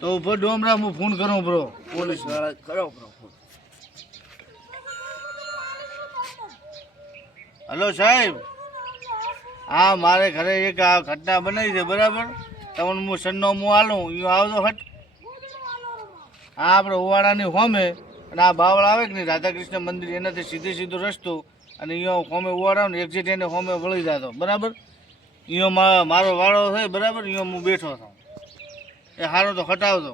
તો ઉપર ડોમરા હું ફોન કરું બ્રો પોલીસ વાળા કરો બ્રો. હલો સાહેબ, હા મારે ઘરે એક આ ઘટના બનાવી છે બરાબર. તમને હું સરનામું આલું એ આવજો હટ. હા આપણે ઉવાડાની હોમે અને આ બાવળ આવે કે નહીં રાધાકૃષ્ણ મંદિર એનાથી સીધો રસ્તો અને અહીંયા હોમે ઉવાડાવ ને એક્ઝિટ એને હોમે વળી જતો બરાબર. અહીંયા મારો વાળો છે બરાબર, અહીંયા હું બેઠો છું. એ સારું તો હટાવતો.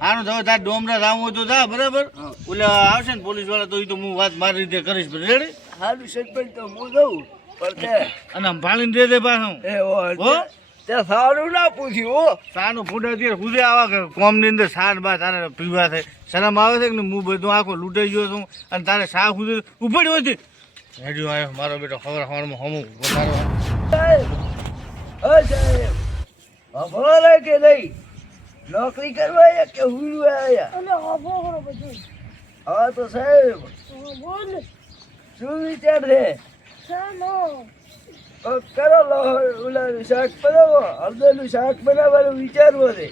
સારું તો તાર ડોમરા જવું હોય તો જા બરાબર. ઓલા આવશે ને પોલીસ વાળા તો એ તો હું વાત મારી રીતે કરીશ રેડી. હારું સરપંચ તો હું દઉં પણ અને આમ ભાળીને દે દે પાછું. હો તે સારું ના પૂછ્યું હો. સાનું ફૂટા અત્યારે ખુદે આવા કે કોમની અંદર સાર બા તારે પીવા થાય શરમ આવે છે કે ને હું બધું આખો લૂંટાઈ ગયો છું અને તારે શા ખુદે ઉપાડ્યો હતી. રેડિયો આવ્યો મારો બેટો ખબર ખબરમાં હમું વધારો. સાહેબ ભણો કે નહીં નોકરી કરવા કે હું આયા હા તો સાહેબ શું વિચાર છે કરો ઓલાનું શાક બનાવો હળદરનું શાક બનાવવાનું વિચારવો છે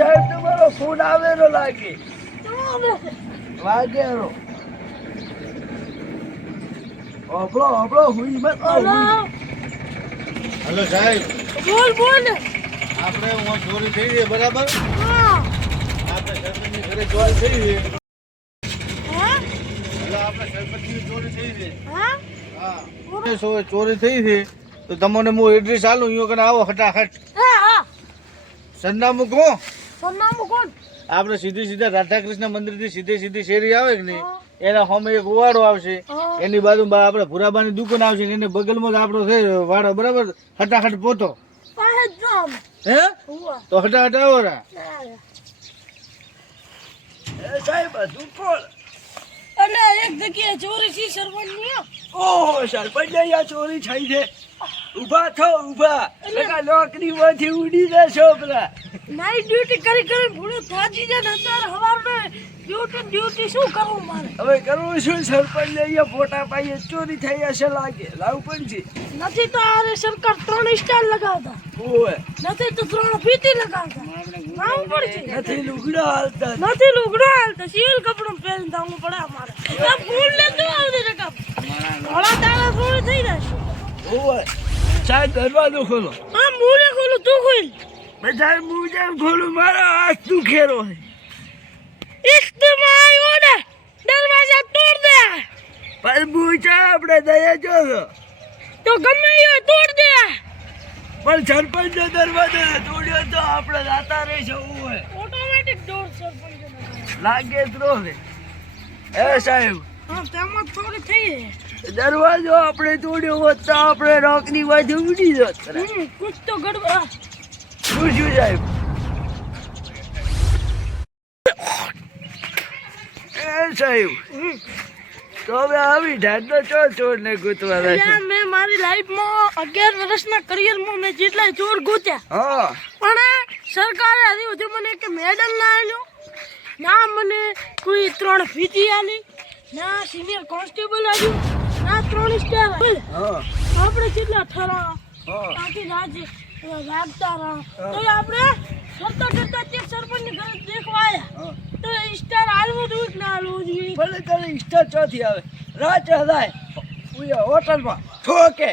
સાહેબ તમારો ફોન આવેલો લાગે વાગ્યાનો આપણો હુઈ મત હલો સાહેબ, બોલ આપણે હું ચોરી થઈ ગઈ બરાબર. આપણે સરપંચની ઘરે ચોરી થઈ ગઈ. એટલે આપણે સરપંચની ચોરી થઈ છે. હા ચોરી થઈ છે તો તમને હું એડ્રેસ આલું અહીંયા કને આવો ફટાફટ. સરનામું કહો. આપણે સીધા રાધાકૃષ્ણ મંદિરથી સીધી શેરી આવે કે નહીં એના સામે એક ઉવાડો આવશે, એની બાજુમાં આપણે ભૂરાબાની દુકાન આવશે ને એની બગલમાં જ આપણો છે વાડો બરાબર. ફટાફટ પોતો હે તો ફટાફટ આવો રા. સાહેબ હજુ કોણ અને એક જગ્યાએ ચોરી થી સરપંચની ઓહો સરપંચ અહીંયા ચોરી થઈ છે. ઉભા થો ઉભા નોકરીમાંથી ઉડી જશો પેલા નાઈટ ડ્યુટી કરી ભૂલો થાકી જાય ને અત્યારે સવારને ડ્યુટી શું કરવું મારે હવે કરવું શું સરપંચ અહીંયા ફોટા પાઈએ ચોરી થઈ હશે લાગે લાવું પડશે નથી તો આ સરકાર 3 સ્ટાર લગાવતા ઓય નથી તો 3 ફીતી લગાવતા લાવવું પડશે નથી લુગડો હાલતા સિવિલ કપડું પહેરીને જવું પડે અમારે આ ફૂલ લેતો આવજે રકમ ઘોડા તાળા થોડી થઈ જશે ઓય સાહેબ દરવાજો ખોલો હા મૂરે ખોલું તું ખોલ બધા મુજબ ખોલું મારો હાથ દુખેરો છે ઇસ્તેમાલ ઓર્ડર દરવાજા તોડ દે પણ બુચા આપણે દયા જો તો ગમે એ તોડ દે પણ સરપંચ દરવાજો તોડ્યો તો આપણે જાતા રહીશું હોય ઓટોમેટિક ડોર સરપંચ લાગે તો ને એ સાહેબ હા તેમાં થોડી થઈ દરવાજો આપણે તોડ્યો હોત તો આપણે રોકની બાજુ ઉડી જોત કુછ તો ગડબડ શું સાહેબ એ સાહેબ તો હવે આવી ઢાડનો ચોર ને ગોતવા એટલે મેં મારી લાઈફમાં 11 વર્ષના કરિયરમાં મેં જેટલા ચોર ગોત્યા હા પણ સરકારે હજી સુધી મને એક મેડલ ના આલ્યો ના મને કોઈ 3 ફીટી આલી ના સિનિયર કોન્સ્ટેબલ આવ્યું ના 3 સ્ટાર હા આપણે કેટલા ઠરા હા આખી રાત વાગતા રહ્યા તો આપણે કરતા તે સરપંચની ઘરે દેખવા આવ્યા તો સ્ટાર આલવું જોઈએ કે ના આલવું જોઈએ ભલે તારે ઇસ્ટા ચોથી આવે રાત હદાય હોટલમાં ઠોકે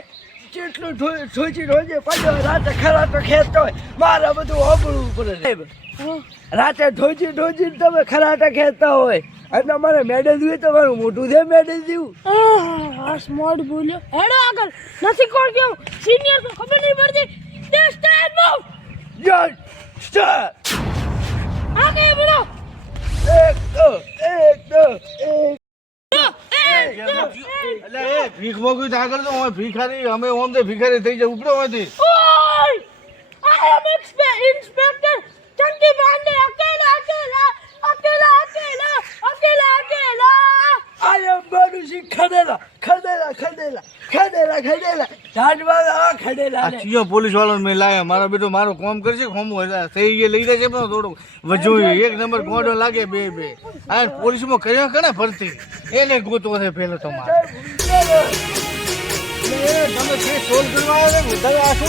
જેટલું ઠોચી રોજે પાછો રાતે ખરા તો ખેંચતો હોય મારે બધું વાપરવું પડે રાતે ઠોચી તમે ખરાટા ખેંચતા હોય અને મારે મેડલ જોઈએ તમારું મોટું છે મેડલ દેવું આ સ્માર્ટ બોલ્યો હેડો આગળ નથી કોણ કેવું સિનિયર તો ખબર નહીં પડતી તે સ્ટાન્ડ મૂવ જટ સ્ટાર આગે બળો એક દો એટલે એ ભીખ મોગી આગળ તો ભિખારી અમે ઓમ તે ભિખારી થઈ જાય ઉપડો હોતી. ઓય આઈ એમ ઇન્સ્પેક્ટર ચંકી બાંડે અકેલા આયા બારુસી ખડેલા ઢાંડવા ખડેલા આ ચિયો પોલીસ વાળો મેં લાયા મારો બેટો મારો કામ કરશે હોમું થઈ ગયે લઈ જાય છે પણ થોડું વધુ એક નંબર ગોડો લાગે બે આ પોલીસમાં કયા કણા ભરતી એને ગોતવો છે પેલો તમારે તમે સોલ્વ કરવા આવે ને બધા આ શું